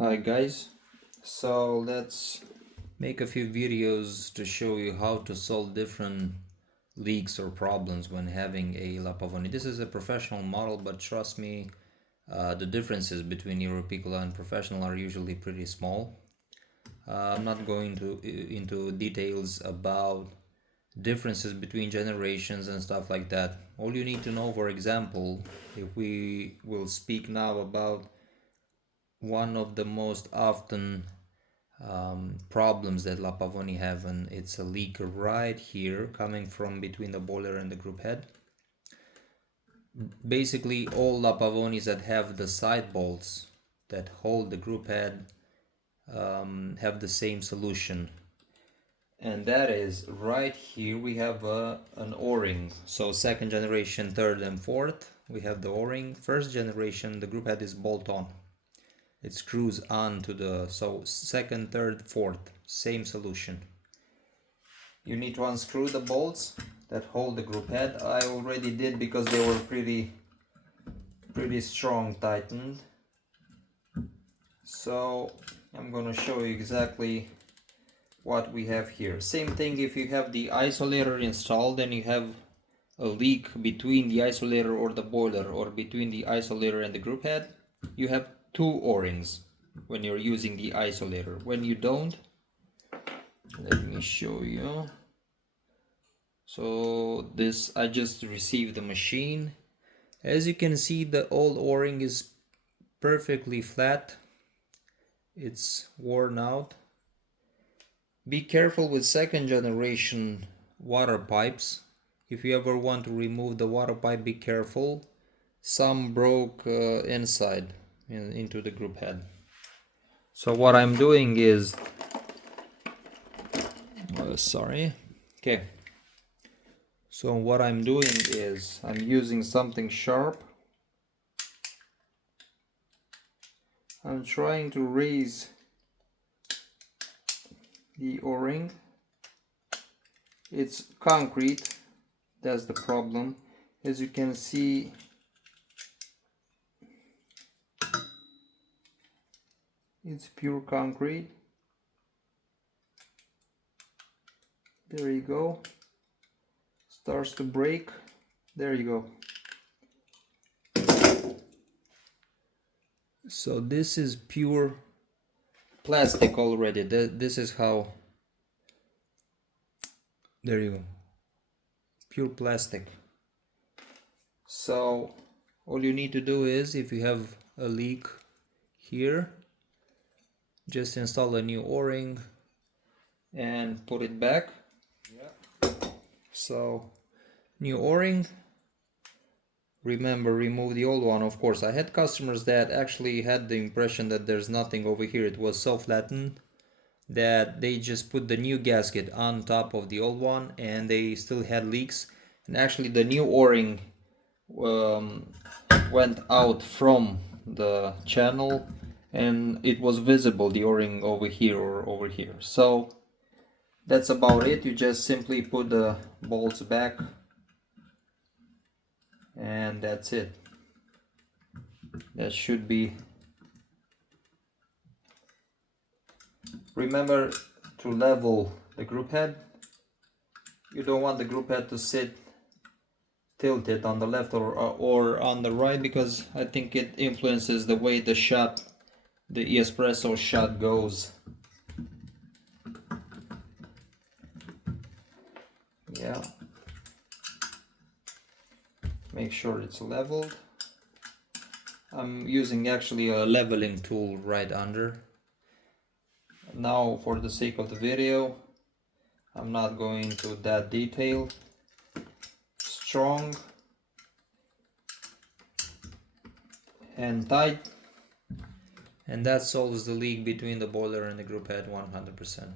Hi guys, so let's make a few videos to show you how to solve different leaks or problems when having a Pavoni. This is a professional model, but trust me, the differences between Europiccola and professional are usually pretty small. I'm not going into details about differences between generations and stuff like that. All you need to know, for example, if we will speak now about one of the most often problems that Pavoni have, and it's a leak right here coming from between the boiler and the group head. Basically all Pavonis that have the side bolts that hold the group head have the same solution, and that is right here. We have an o-ring. So second generation, third and fourth, we have the o-ring. First generation, the group head is bolt on. It screws on to the, so second, third, fourth, same solution. You need to unscrew the bolts that hold the group head. I already did because they were pretty strong tightened. So I'm gonna show you exactly what we have here. Same thing if you have the isolator installed and you have a leak between the isolator or the boiler, or between the isolator and the group head. You have two o-rings when you're using the isolator. When you don't, let me show you. So this, I just received the machine. As you can see, the old o-ring is perfectly flat. It's worn out. Be careful with second generation water pipes. If you ever want to remove the water pipe, be careful. Some broke inside into the group head. So what I'm doing is, okay. So what I'm doing is I'm using something sharp. I'm trying to raise the o-ring. It's concrete, that's the problem. As you can see, it's pure concrete. There you go. Starts to break. There you go. So this is pure plastic already. This is how, there you go, pure plastic. So all you need to do is, if you have a leak here, just install a new o-ring and put it back. So new o-ring. Remember, remove the old one. Of course, I had customers that actually had the impression that there's nothing over here. It was so flattened that they just put the new gasket on top of the old one and they still had leaks. And actually the new o-ring went out from the channel and it was visible, the o-ring over here or over here. So that's about it. You just simply put the bolts back and that's it. That should be. Remember to level the group head. You don't want the group head to sit tilted on the left or on the right, because I think it influences the way the shot, the Espresso shot goes. Yeah. Make sure it's leveled. I'm using actually a leveling tool right under. Now, for the sake of the video, I'm not going into that detail. Strong and tight, and that solves the leak between the boiler and the group head 100%.